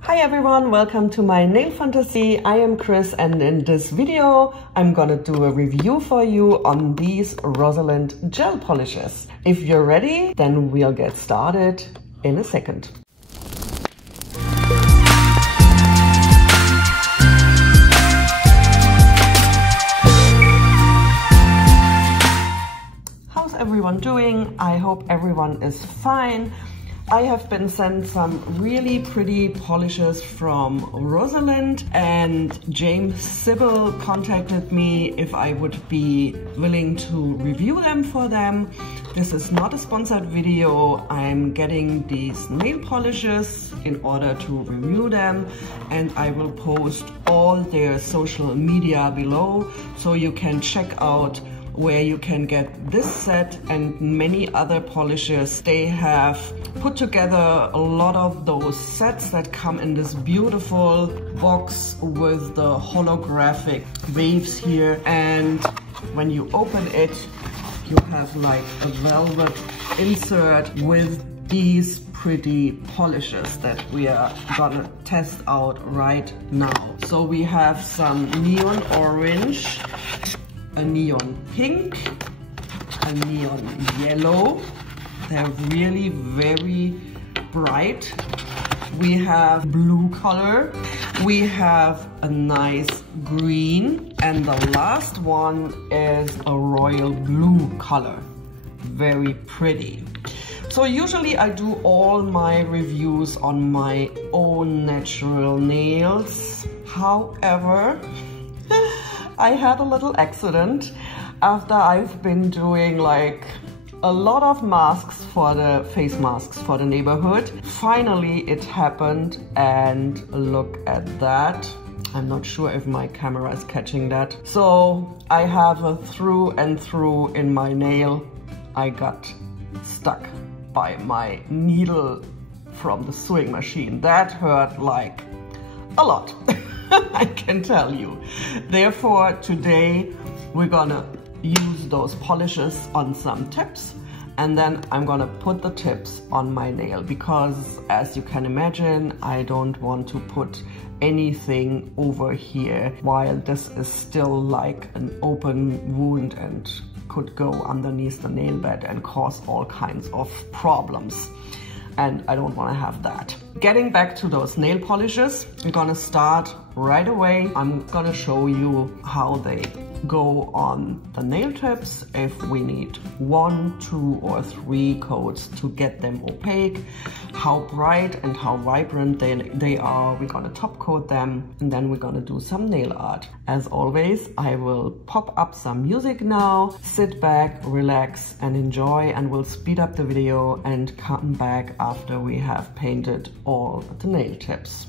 Hi everyone, welcome to my nail fantasy. I am Chris, and in this video I'm gonna do a review for you on these ROSALIND gel polishes. If you're ready, then we'll get started in a second. How's everyone doing? I hope everyone is fine. I have been sent some really pretty polishes from ROSALIND, and James Sybil contacted me if I would be willing to review them for them. This is not a sponsored video. I'm getting these nail polishes in order to review them, and I will post all their social media below so you can check out where you can get this set and many other polishes. They have put together a lot of those sets that come in this beautiful box with the holographic waves here, and when you open it you have like a velvet insert with these pretty polishes that we are gonna test out right now. So we have some neon orange, a neon pink, a neon yellow. They're really very bright. We have blue color, we have a nice green, and the last one is a royal blue color. Very pretty. So usually I do all my reviews on my own natural nails. However, I had a little accident after I've been doing like a lot of masks for the face masks for the neighborhood. Finally it happened, and look at that. I'm not sure if my camera is catching that. So I have a through and through in my nail. I got stuck by my needle from the sewing machine. That hurt like a lot. I can tell you. Therefore, today we're gonna use those polishes on some tips, and then I'm gonna put the tips on my nail because, as you can imagine, I don't want to put anything over here while this is still like an open wound and could go underneath the nail bed and cause all kinds of problems. And I don't want to have that. Getting back to those nail polishes, we're gonna start right away. I'm gonna show you how they go on the nail tips, if we need 1, 2, or 3 coats to get them opaque, how bright and how vibrant they are. We're gonna top coat them, and then we're gonna do some nail art. As always, I will pop up some music now. Sit back, relax, and enjoy, and we'll speed up the video and come back after we have painted all the nail tips.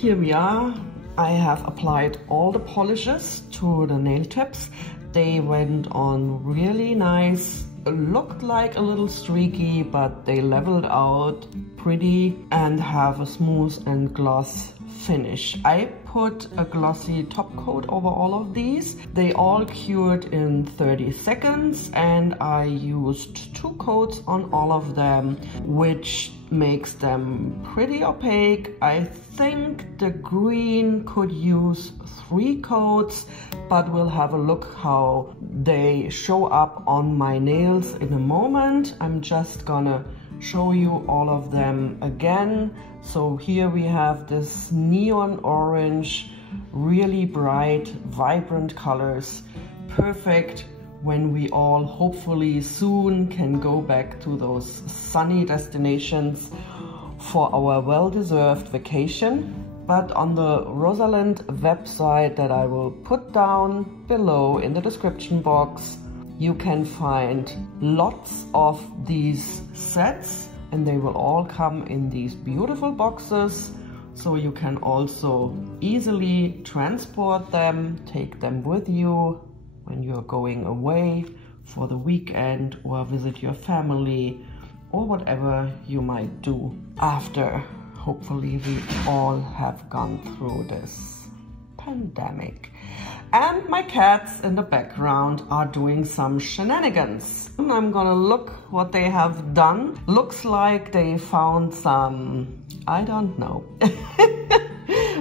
Here we are. I have applied all the polishes to the nail tips. They went on really nice. Looked like a little streaky, but they leveled out pretty and have a smooth and gloss finish. I put a glossy top coat over all of these. They all cured in 30 seconds and I used 2 coats on all of them, which makes them pretty opaque. I think the green could use 3 coats, but we'll have a look how they show up on my nails in a moment. I'm just gonna show you all of them again. So here we have this neon orange, really bright, vibrant colors, perfect when we all hopefully soon can go back to those sunny destinations for our well-deserved vacation. But on the ROSALIND website that I will put down below in the description box, you can find lots of these sets and they will all come in these beautiful boxes. So you can also easily transport them, take them with you when you're going away for the weekend or visit your family or whatever you might do after hopefully we all have gone through this pandemic. And my cats in the background are doing some shenanigans. I'm gonna look what they have done. Looks like they found some, I don't know,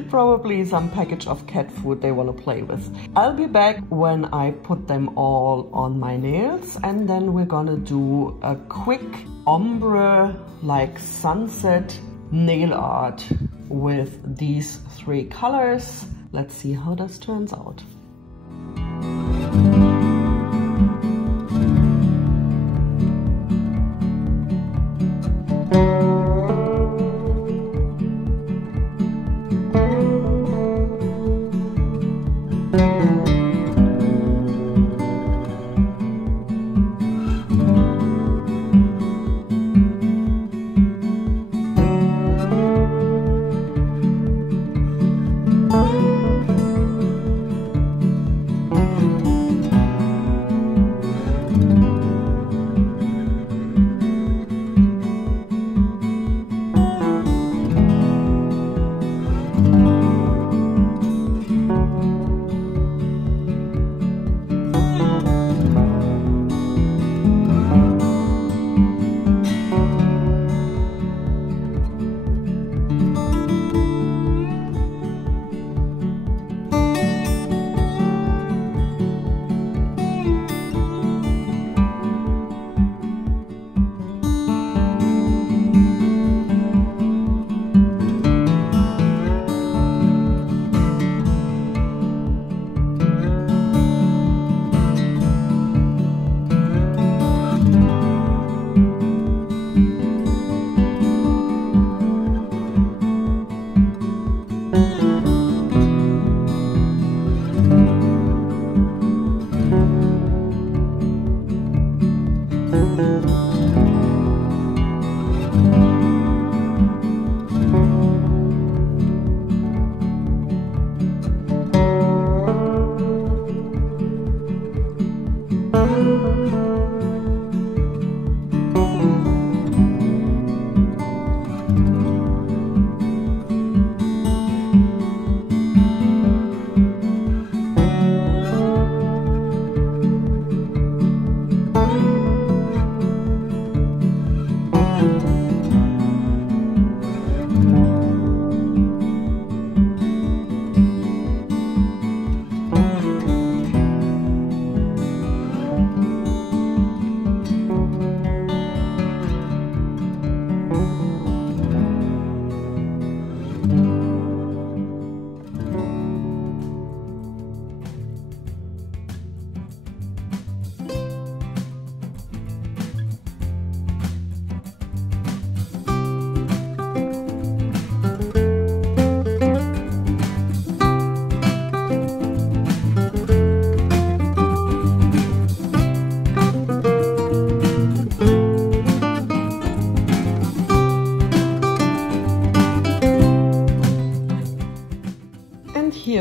probably some package of cat food they want to play with. I'll be back when I put them all on my nails and then we're gonna do a quick ombre like sunset nail art with these 3 colors. Let's see how this turns out.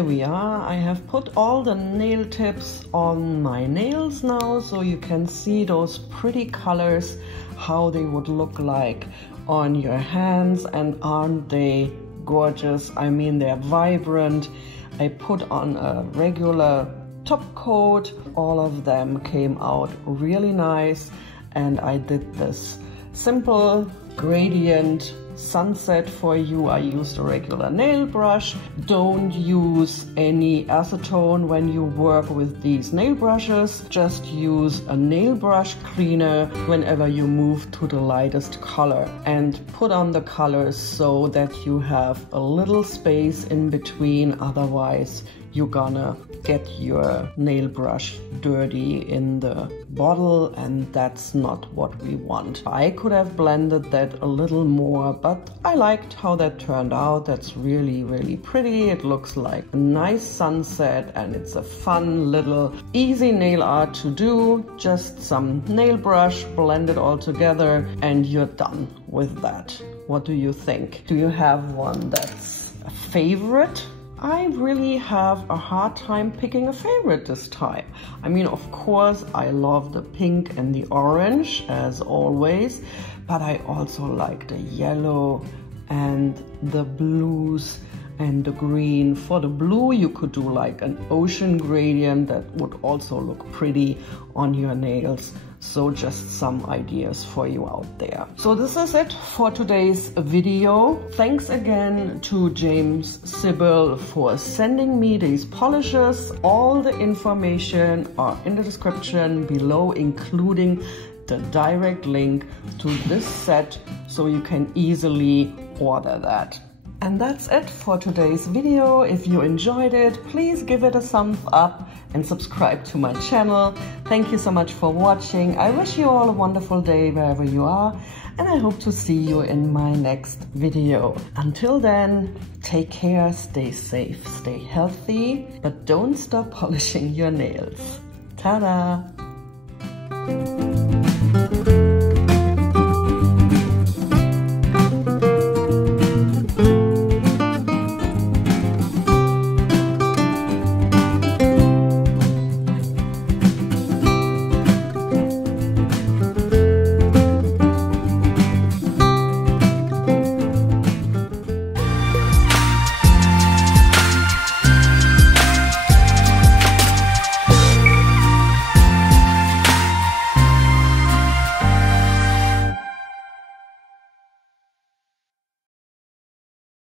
we are. I have put all the nail tips on my nails now, so you can see those pretty colors, how they would look like on your hands. And aren't they gorgeous? I mean, they're vibrant. I put on a regular top coat. All of them came out really nice, and I did this simple gradient sunset for you. I used a regular nail brush. Don't use any acetone when you work with these nail brushes. Just use a nail brush cleaner whenever you move to the lightest color, and put on the colors so that you have a little space in between. Otherwise you're gonna get your nail brush dirty in the bottle, and that's not what we want. I could have blended that a little more, but I liked how that turned out. That's really, really pretty. It looks like a nice sunset, and it's a fun little easy nail art to do. Just some nail brush, blend it all together, and you're done with that. What do you think? Do you have one that's a favorite? I really have a hard time picking a favorite this time. I mean, of course, I love the pink and the orange as always, but I also like the yellow and the blues and the green. For the blue, you could do like an ocean gradient that would also look pretty on your nails. So just some ideas for you out there. So this is it for today's video. Thanks again to James Sybil for sending me these polishes. All the information are in the description below, including the direct link to this set, so you can easily order that. And that's it for today's video. If you enjoyed it, please give it a thumbs up and subscribe to my channel. Thank you so much for watching. I wish you all a wonderful day wherever you are, and I hope to see you in my next video. Until then, take care, stay safe, stay healthy, but don't stop polishing your nails. Ta-da!